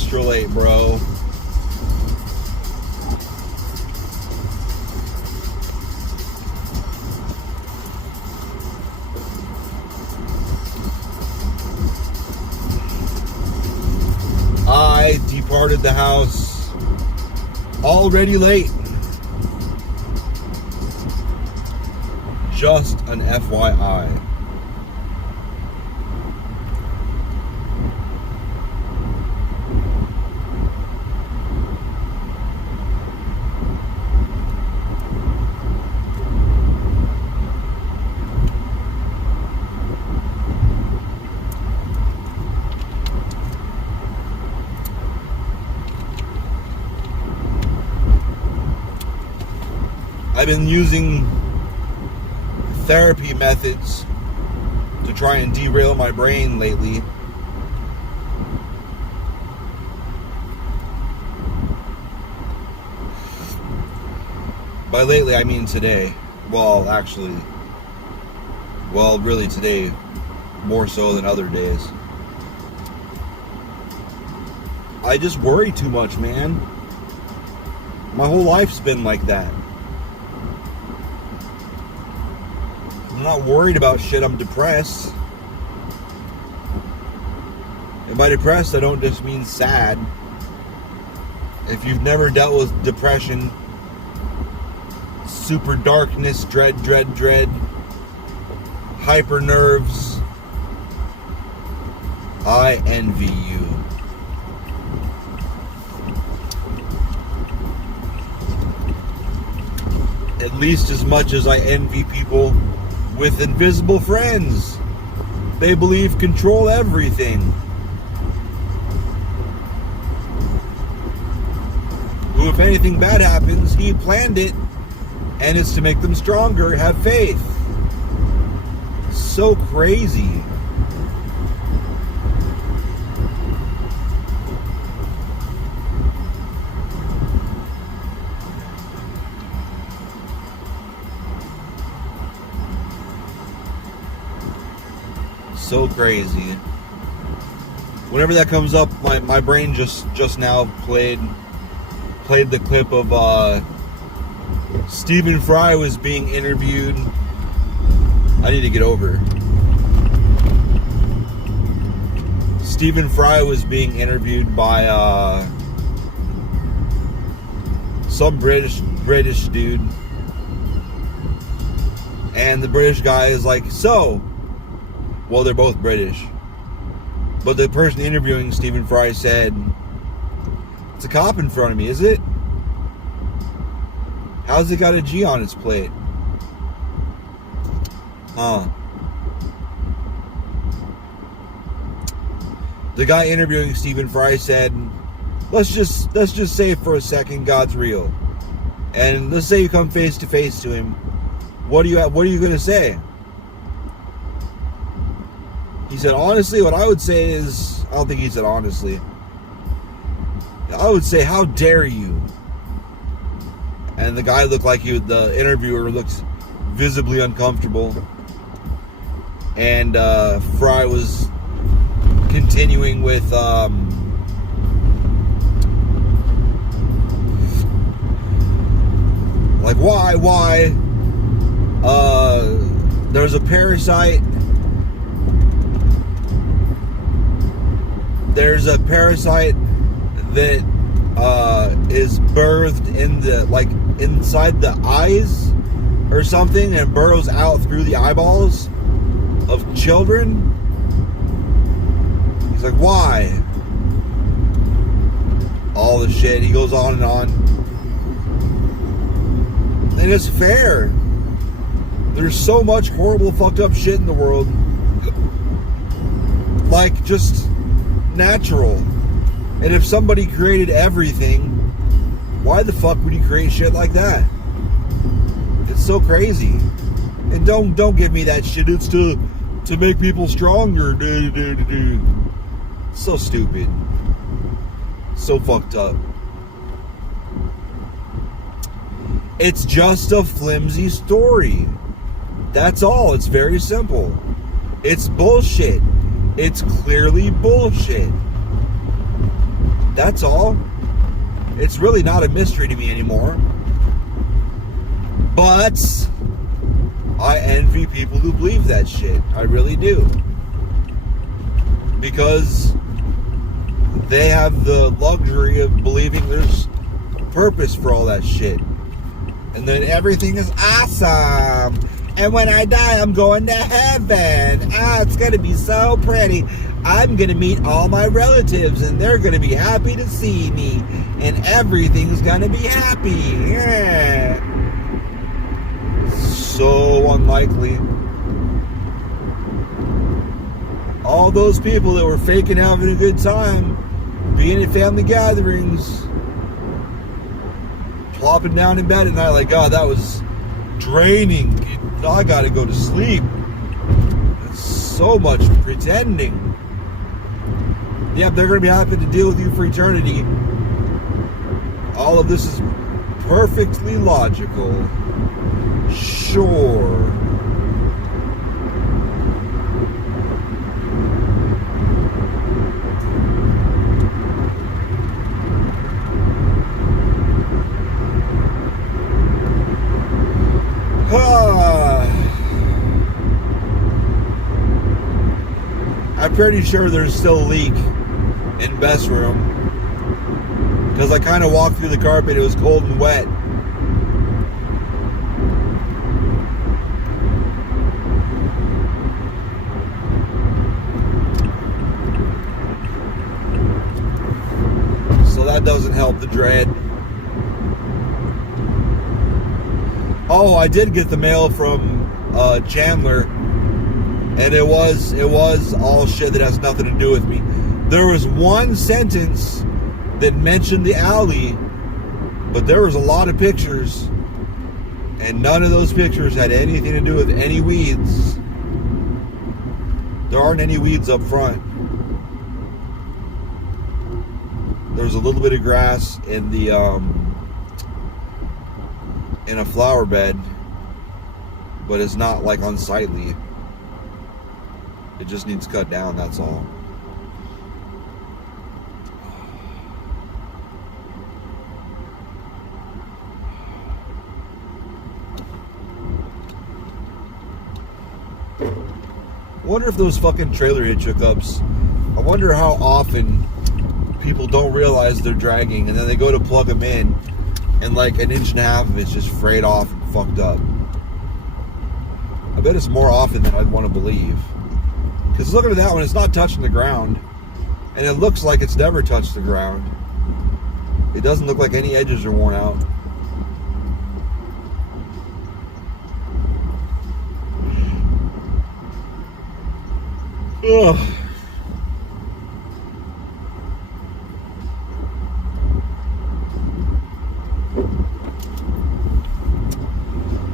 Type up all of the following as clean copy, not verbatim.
extra late, bro. I departed the house already late. Just an FYI. I've been using therapy methods to try and derail my brain lately. By lately, I mean today. Well, really today, more so than other days. I just worry too much, man. My whole life's been like that. I'm not worried about shit, I'm depressed. And by depressed, I don't just mean sad. If you've never dealt with depression, super darkness, dread, hyper nerves, I envy you. At least as much as I envy people with invisible friends. They believe control everything. Who, if anything bad happens, he planned it, and it's to make them stronger. Have faith. So crazy. So crazy. Whenever that comes up, my brain just now played the clip of Stephen Fry was being interviewed. I need to get over. Stephen Fry was being interviewed by some British dude, and the British guy is like, so. Well, they're both British. But the person interviewing Stephen Fry said, it's a cop in front of me, is it? How's it got a G on its plate? The guy interviewing Stephen Fry said, let's just say for a second God's real. And let's say you come face to face to him. What are you going to say? He said, honestly, what I would say is, I don't think he said honestly. I would say, how dare you? And the guy looked like the interviewer looked visibly uncomfortable. And Fry was continuing with, like, why? There's a parasite. There's a parasite that is birthed in inside the eyes or something, and burrows out through the eyeballs of children. He's like, why? All the shit. He goes on and on. And it's fair. There's so much horrible, fucked up shit in the world. Like, just natural. And if somebody created everything, why the fuck would you create shit like that? It's so crazy. And don't give me that shit. It's to make people stronger. So stupid. So fucked up. It's just a flimsy story. That's all. It's very simple. It's bullshit. It's clearly bullshit. That's all. It's really not a mystery to me anymore. But I envy people who believe that shit. I really do. Because they have the luxury of believing there's purpose for all that shit. And then everything is awesome. And when I die, I'm going to heaven. It's going to be so pretty. I'm going to meet all my relatives, and they're going to be happy to see me. And everything's going to be happy. Yeah. So unlikely. All those people that were faking having a good time, being at family gatherings, plopping down in bed at night like, God, that was draining. I gotta go to sleep. So much pretending. Yep, they're gonna be happy to deal with you for eternity. All of this is perfectly logical. Sure. I'm pretty sure there's still a leak in Beth's room because I kind of walked through the carpet. It was cold and wet. So that doesn't help the dread. Oh, I did get the mail from Chandler. And it was all shit that has nothing to do with me. There was one sentence that mentioned the alley, but there was a lot of pictures, and none of those pictures had anything to do with any weeds. There aren't any weeds up front. There's a little bit of grass in the in a flower bed, but it's not like unsightly. It just needs cut down, that's all. I wonder if those fucking trailer hitch hookups, I wonder how often people don't realize they're dragging and then they go to plug them in and like an inch and a half of it's just frayed off and fucked up. I bet it's more often than I'd want to believe. Because looking at that one, it's not touching the ground. And it looks like it's never touched the ground. It doesn't look like any edges are worn out. Ugh.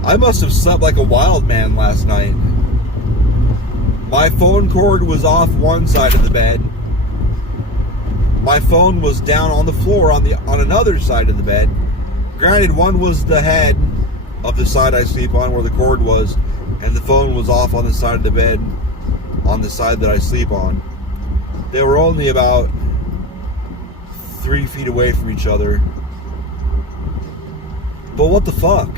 I must have slept like a wild man last night. My phone cord was off one side of the bed. My phone was down on the floor on another side of the bed. Granted, one was the head of the side I sleep on where the cord was, and the phone was off on the side of the bed on the side that I sleep on. They were only about 3 feet away from each other. But what the fuck?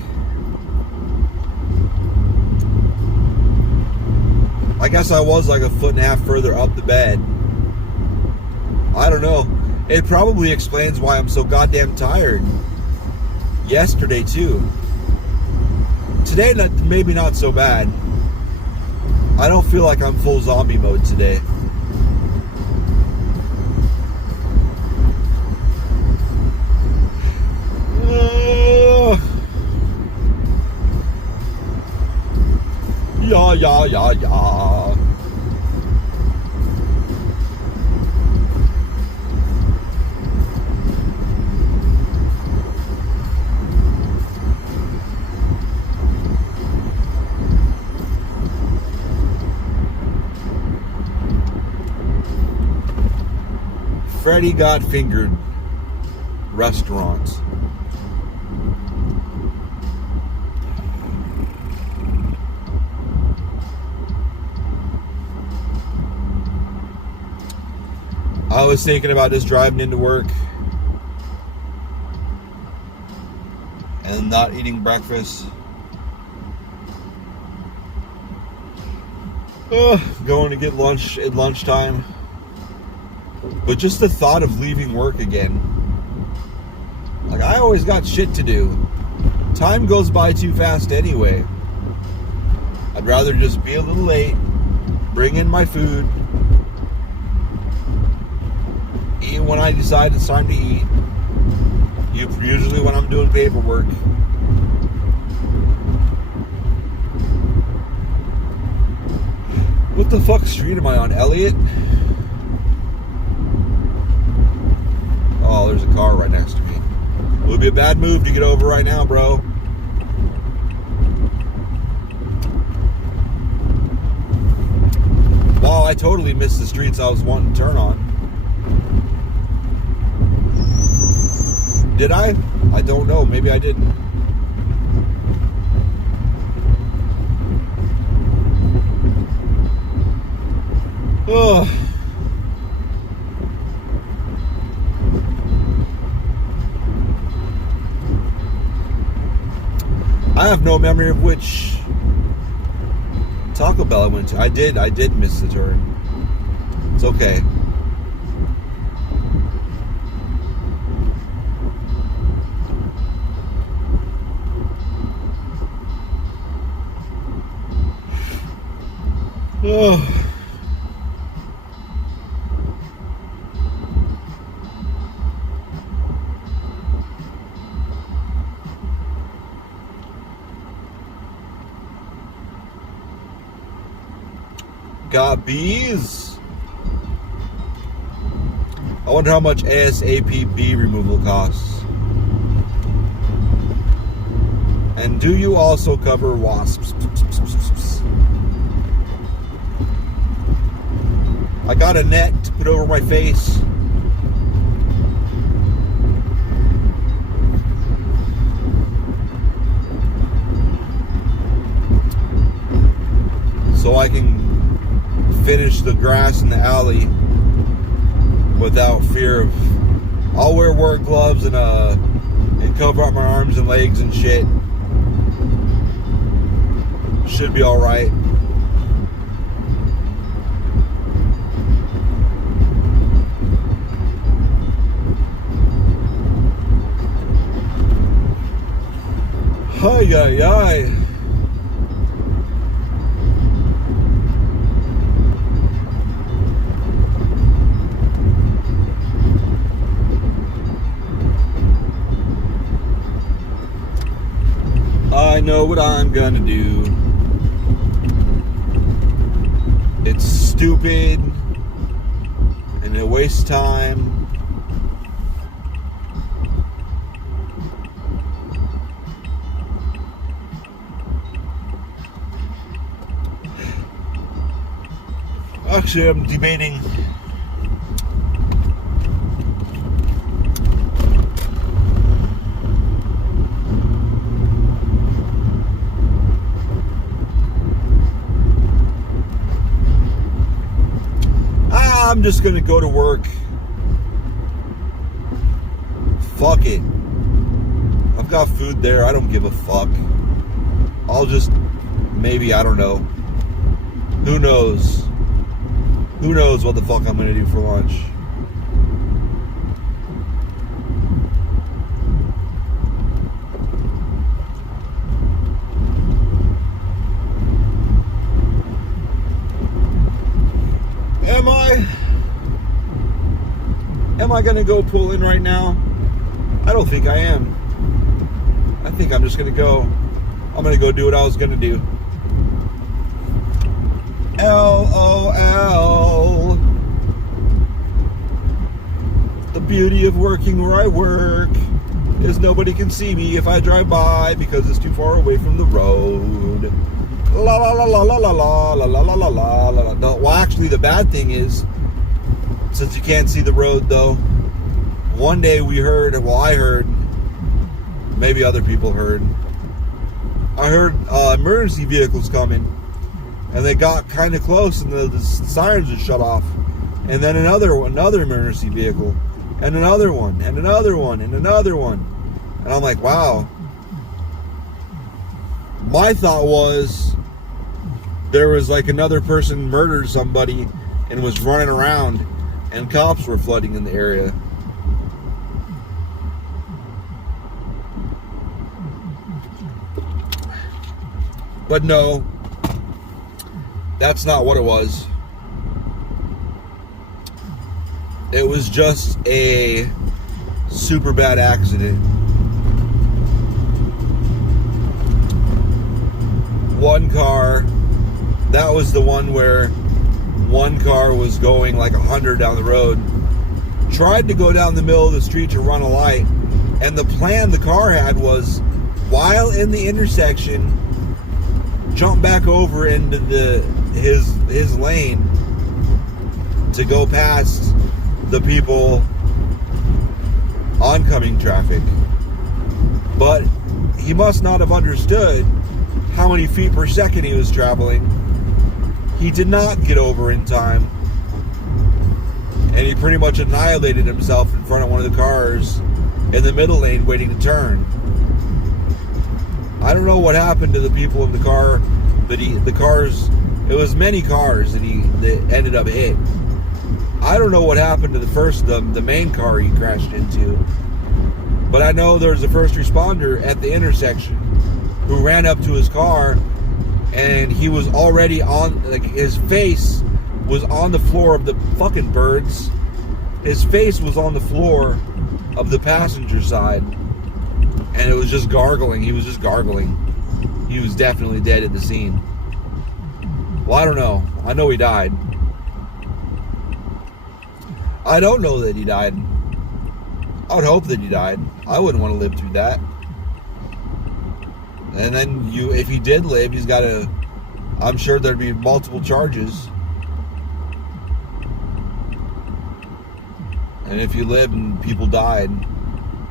I guess I was like a foot and a half further up the bed. I don't know. It probably explains why I'm so goddamn tired. Yesterday too. Today, maybe not so bad. I don't feel like I'm full zombie mode today. Yeah. Freddy Got Fingered restaurant. I was thinking about just driving into work and not eating breakfast. Going to get lunch at lunchtime. But just the thought of leaving work again. Like, I always got shit to do. Time goes by too fast anyway. I'd rather just be a little late, bring in my food, eat when I decide it's time to eat. Usually when I'm doing paperwork. What the fuck street am I on? Elliott? Oh, there's a car right next to me. It would be a bad move to get over right now, bro. Wow, I totally missed the streets I was wanting to turn on. Did I? I don't know. Maybe I didn't. Ugh. I have no memory of which Taco Bell I went to. I did miss the turn. It's okay. Ugh. Got bees. I wonder how much ASAP bee removal costs. And do you also cover wasps? I got a net to put over my face. So I can finish the grass in the alley without fear of. I'll wear work gloves and cover up my arms and legs and shit. Should be all right. Ay, ay, ay. I know what I'm gonna do. It's stupid and it wastes time. Actually, I'm debating I'm just gonna go to work. Fuck it. I've got food there. I don't give a fuck. I'll just maybe, I don't know. Who knows? Who knows what the fuck I'm gonna do for lunch? Am I gonna go pull in right now? I don't think I am. I think I'm just gonna go. I'm gonna go do what I was gonna do. LOL. The beauty of working where I work is nobody can see me if I drive by because it's too far away from the road. La la la la la la la la la la la la la. No, well, actually, the bad thing is, since you can't see the road, though, one day we heard, well, I heard, maybe other people heard, I heard emergency vehicles coming, and they got kind of close, and the sirens would shut off, And then another emergency vehicle, and another one, and another one, and another one. And I'm like, wow. My thought was there was like another person murdered somebody and was running around, and cops were flooding in the area. But no, that's not what it was. It was just a super bad accident. One car, that was the one where one car was going like 100 down the road, tried to go down the middle of the street to run a light, and the plan the car had was, while in the intersection, jump back over into his lane to go past the people oncoming traffic. But he must not have understood how many feet per second he was traveling. He did not get over in time, and he pretty much annihilated himself in front of one of the cars in the middle lane waiting to turn. I don't know what happened to the people in the car, but it was many cars that ended up hit. I don't know what happened to the main car he crashed into, but I know there was a first responder at the intersection who ran up to his car, and he was already on, like, his face was on the floor of the fucking birds. His face was on the floor of the passenger side, and it was just gargling. He was just gargling. He was definitely dead at the scene. Well, I don't know. I know he died. I don't know that he died. I would hope that he died. I wouldn't want to live through that. And then if he did live, I'm sure there'd be multiple charges. And if he lived and people died,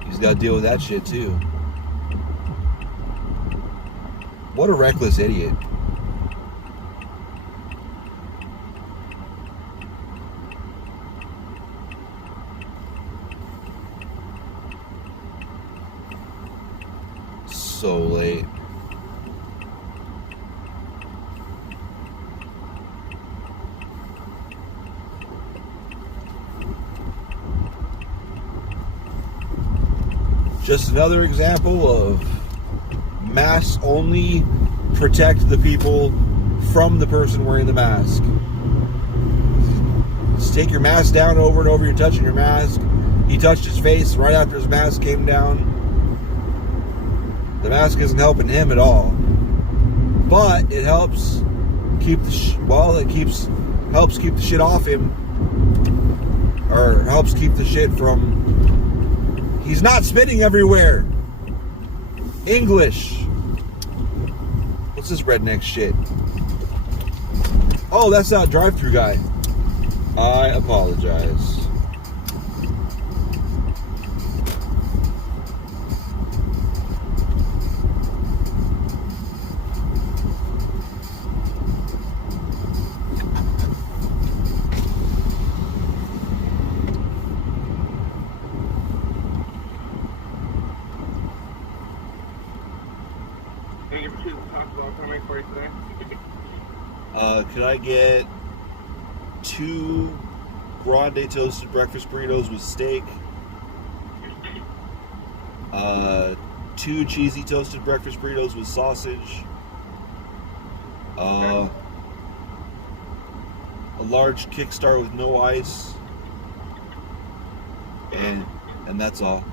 he's got to deal with that shit too. What a reckless idiot. So late. Just another example of masks only protect the people from the person wearing the mask. Just take your mask down over and over. You're touching your mask. He touched his face right after his mask came down. The mask isn't helping him at all, but it helps keep helps keep the shit off him, or helps keep the shit from. He's not spitting everywhere. English. What's this redneck shit? Oh, that's not a drive-thru guy. I apologize. Could I get 2 grande toasted breakfast burritos with steak? 2 cheesy toasted breakfast burritos with sausage? A large Kickstart with no ice? And that's all.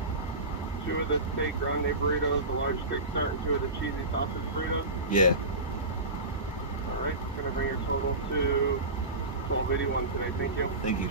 2 of the steak grande burritos, a large Kickstart, and 2 of the cheesy sausage burritos? Yeah. Alright, going to bring your total to 1281 today. Thank you. Thank you.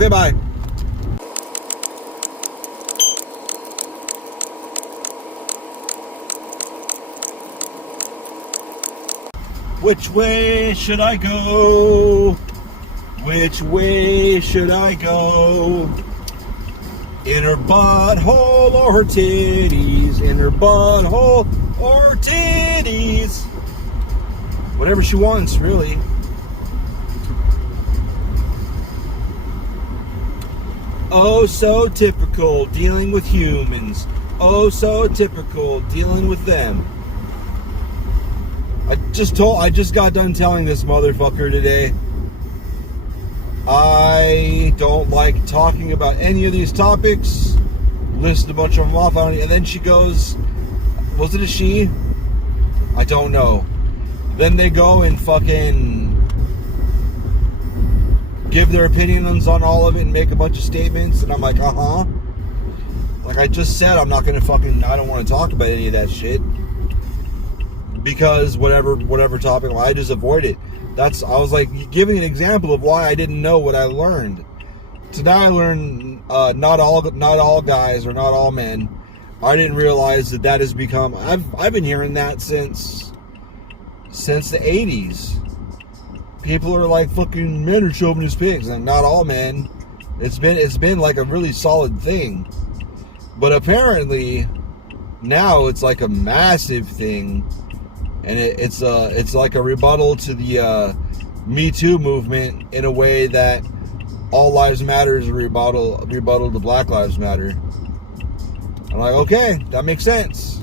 Okay, bye. Which way should I go? Which way should I go? In her butthole or her titties? In her butthole or her titties? Whatever she wants, really. Oh, so typical, dealing with humans. Oh, so typical, dealing with them. I just got done telling this motherfucker today, I don't like talking about any of these topics. Listed a bunch of them off on it, and then she goes, was it a she? I don't know. Then they go and fucking give their opinions on all of it and make a bunch of statements, and I'm like, like I just said, I'm not gonna I don't want to talk about any of that shit, because whatever topic, I just avoid it. I was like giving an example of why I didn't know what I learned. Today I learned not all guys or not all men. I didn't realize that has become, I've been hearing that since the 80s. People are like, fucking men are chauvinist pigs, and not all men. It's been like a really solid thing. But apparently now it's like a massive thing. And it's like a rebuttal to the Me Too movement in a way that all lives matter is a rebuttal to Black Lives Matter. I'm like, okay, that makes sense.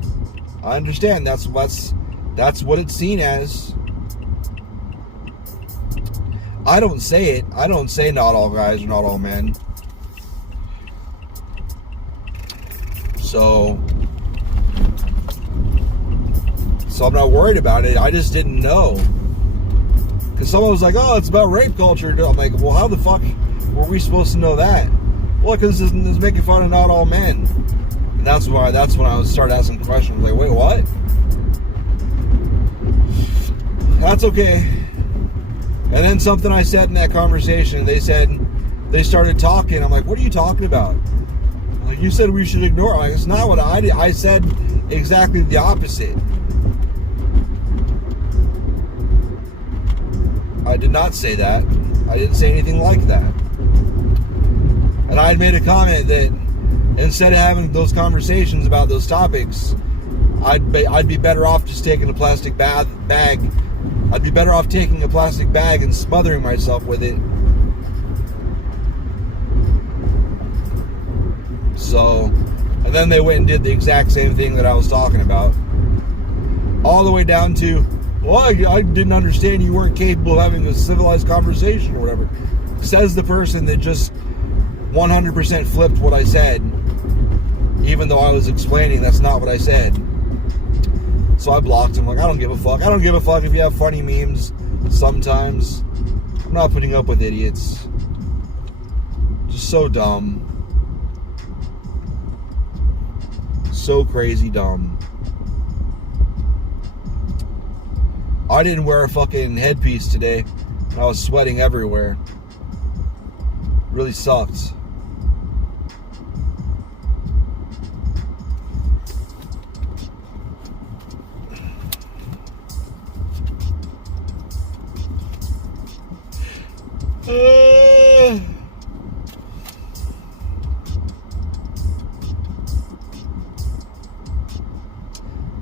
I understand. That's what it's seen as. I don't say it. I don't say not all guys or not all men. So I'm not worried about it. I just didn't know. Because someone was like, oh, it's about rape culture. I'm like, well, how the fuck were we supposed to know that? Well, because it's making fun of not all men. And that's when I started asking questions. Like, wait, what? That's okay. And then something I said in that conversation, they started talking. I'm like, what are you talking about? I'm like, you said we should ignore it. Like, it's not what I did. I said exactly the opposite. I did not say that. I didn't say anything like that. And I had made a comment that instead of having those conversations about those topics, I'd be better off just taking a plastic bag. I'd be better off taking a plastic bag and smothering myself with it. So, and then they went and did the exact same thing that I was talking about. All the way down to, well, I didn't understand you weren't capable of having a civilized conversation or whatever. Says the person that just 100% flipped what I said, even though I was explaining that's not what I said. So I blocked him. Like, I don't give a fuck. I don't give a fuck if you have funny memes sometimes. I'm not putting up with idiots. Just so dumb. So crazy dumb. I didn't wear a fucking headpiece today. I was sweating everywhere. Really sucked.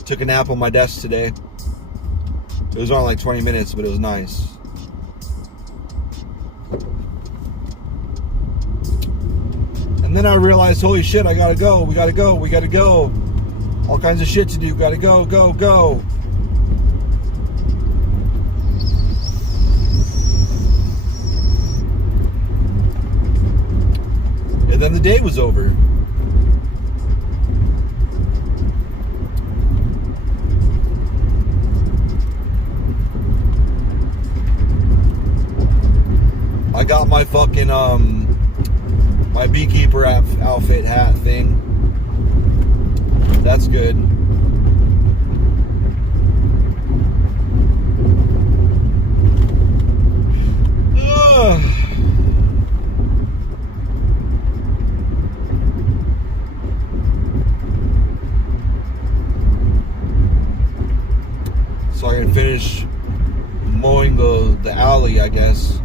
Took a nap on my desk today. It was only like 20 minutes, but it was nice. And then I realized, holy shit, I gotta go. We gotta go. All kinds of shit to do. Gotta go. And then the day was over. I got my fucking, my beekeeper outfit hat thing. That's good. finish mowing the alley, I guess.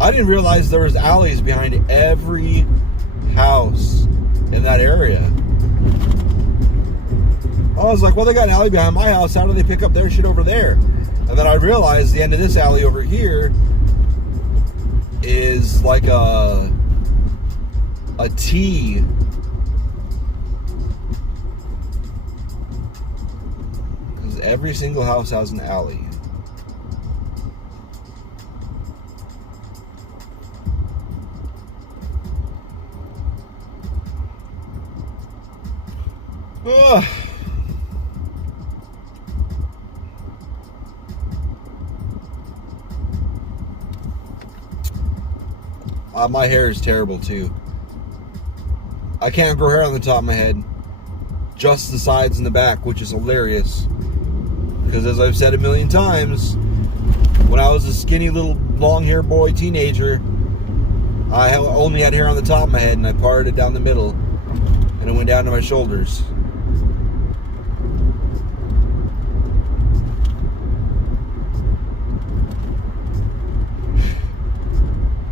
I didn't realize there was alleys behind every house in that area. I was like, well, they got an alley behind my house. How do they pick up their shit over there? And then I realized the end of this alley over here is like a T. Because every single house has an alley. Ugh. My hair is terrible too. I can't grow hair on the top of my head, just the sides and the back, which is hilarious. Because as I've said a million times, when I was a skinny little long hair boy teenager, I only had hair on the top of my head, and I parted it down the middle, and it went down to my shoulders.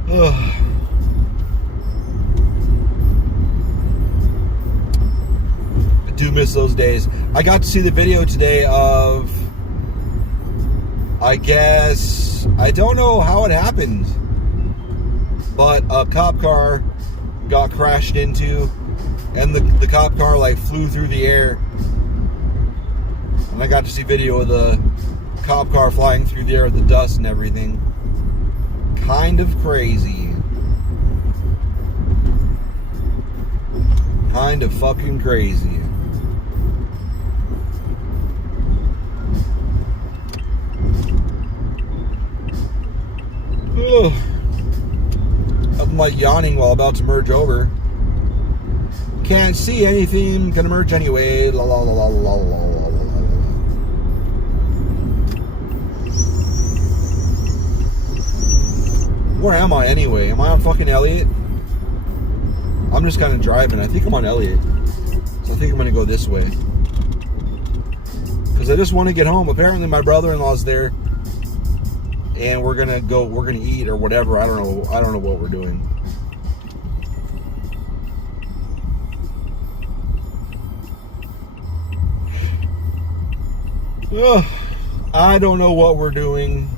Ugh. I do miss those days. I got to see the video today of, I guess, I don't know how it happened, but a cop car got crashed into, and the cop car like flew through the air. And I got to see video of the cop car flying through the air with the dust and everything. Kind of crazy. Kind of fucking crazy. Ugh. I'm like yawning while about to merge over. Can't see anything. Gonna merge anyway. La la la la la la la la. Where am I anyway? Am I on fucking Elliott? I'm just kind of driving. I think I'm on Elliott. So I think I'm going to go this way. Because I just want to get home. Apparently my brother-in-law's there. And we're going to eat or whatever. I don't know what we're doing. Ugh, I don't know what we're doing.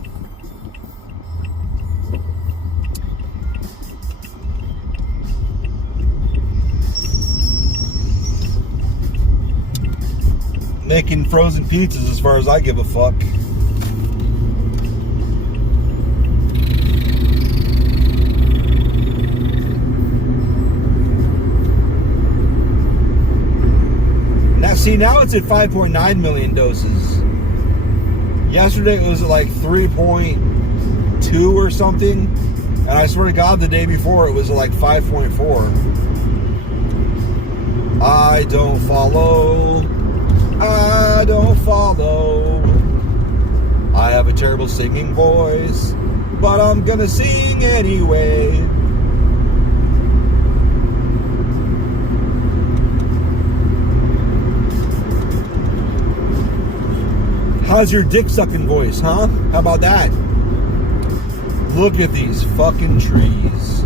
Making frozen pizzas as far as I give a fuck. Now it's at 5.9 million doses. Yesterday it was at like 3.2 or something. And I swear to God, the day before it was at like 5.4. I don't follow. I have a terrible singing voice, but I'm gonna sing anyway. How's your dick sucking voice, huh? How about that? Look at these fucking trees.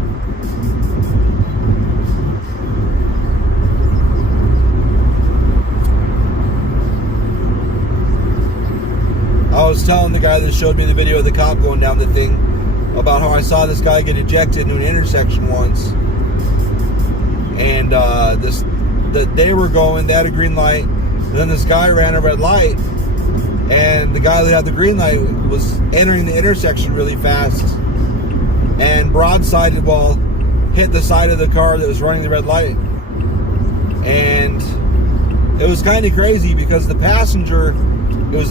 I was telling the guy that showed me the video of the cop going down the thing about how I saw this guy get ejected into an intersection once, and they had a green light, and then this guy ran a red light, and the guy that had the green light was entering the intersection really fast and broadsided, hit the side of the car that was running the red light. And it was kind of crazy because it was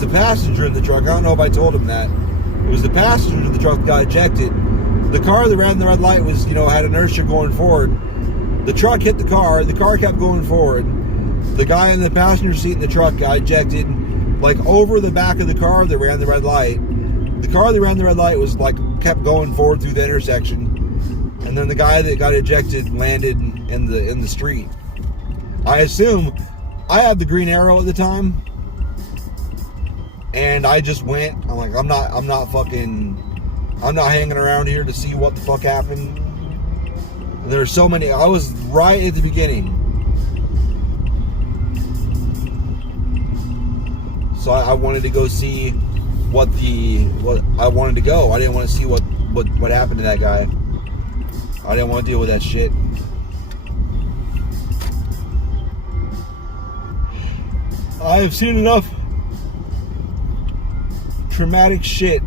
the passenger in the truck. I don't know if I told him that. It was the passenger in the truck that got ejected. The car that ran the red light was, had inertia going forward. The truck hit the car kept going forward. The guy in the passenger seat in the truck got ejected, like over the back of the car that ran the red light. The car that ran the red light was kept going forward through the intersection. And then the guy that got ejected landed in the street. I assume I had the green arrow at the time. And I just went. I'm like, I'm not hanging around here to see what the fuck happened. And there's so many. I was right at the beginning. So I wanted to go see what I wanted to go. I didn't want to see what happened to that guy. I didn't want to deal with that shit. I have seen enough traumatic shit.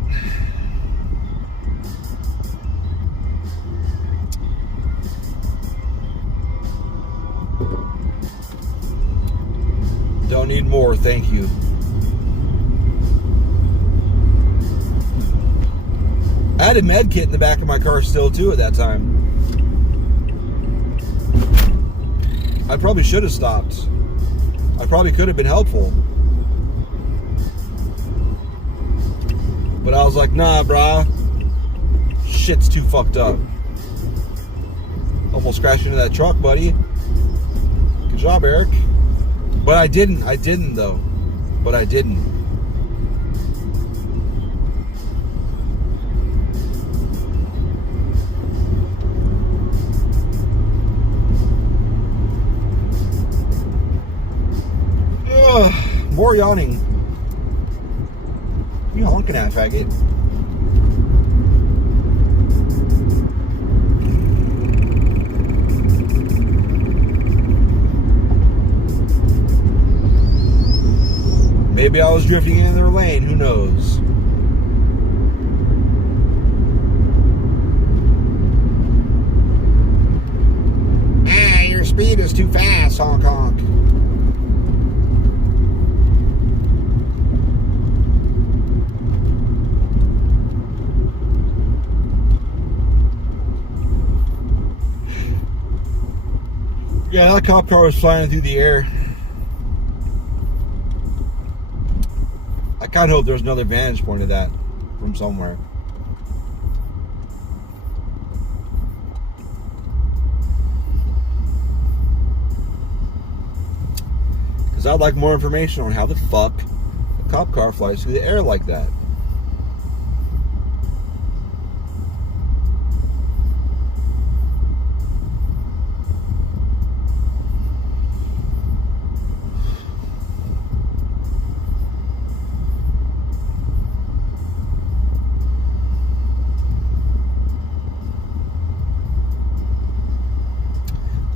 Don't need more, thank you. I had a med kit in the back of my car still too at that time. I probably should have stopped. I probably could have been helpful. But I was like, nah, brah. Shit's too fucked up. Almost crashed into that truck, buddy. Good job, Eric. But I didn't though. But I didn't. More yawning. What are you honking at, faggot? Maybe I was drifting in their lane, who knows? Your speed is too fast, honk honk. Yeah, that cop car was flying through the air. I kind of hope there's another vantage point of that from somewhere. Because I'd like more information on how the fuck a cop car flies through the air like that.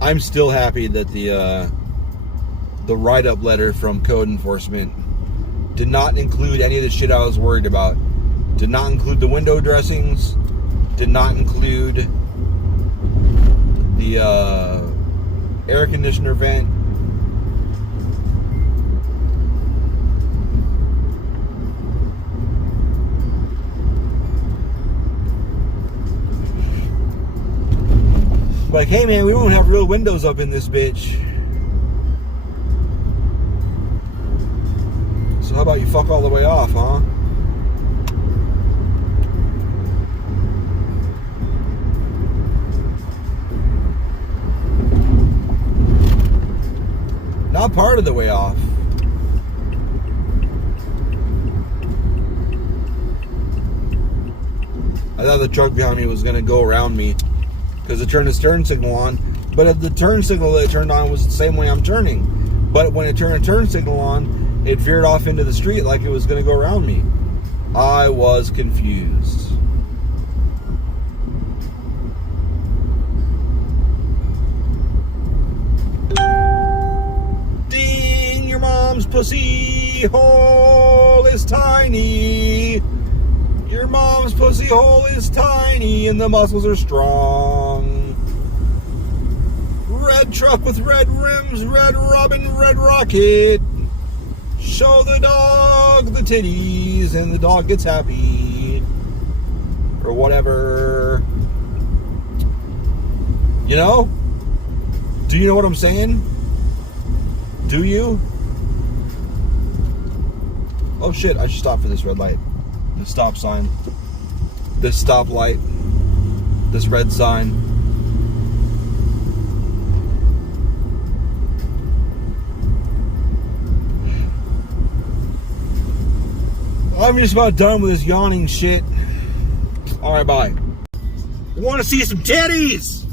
I'm still happy that the write-up letter from code enforcement did not include any of the shit I was worried about. Did not include the window dressings. Did not include the air conditioner vent. Like, hey man, we won't have real windows up in this bitch. So how about you fuck all the way off, huh? Not part of the way off. I thought the truck behind me was gonna go around me because it turned its turn signal on. But if the turn signal that it turned on was the same way I'm turning. But when it turned a turn signal on, it veered off into the street like it was going to go around me. I was confused. Ding, your mom's pussy hole is tiny. Your mom's pussy hole is tiny and the muscles are strong. Red truck with red rims, red robin, red rocket. Show the dog the titties and the dog gets happy. Or whatever. You know? Do you know what I'm saying? Do you? Oh shit, I should stop for this red light. The stop sign. This stop light. This red sign. I'm just about done with this yawning shit. Alright, bye. Want to see some titties?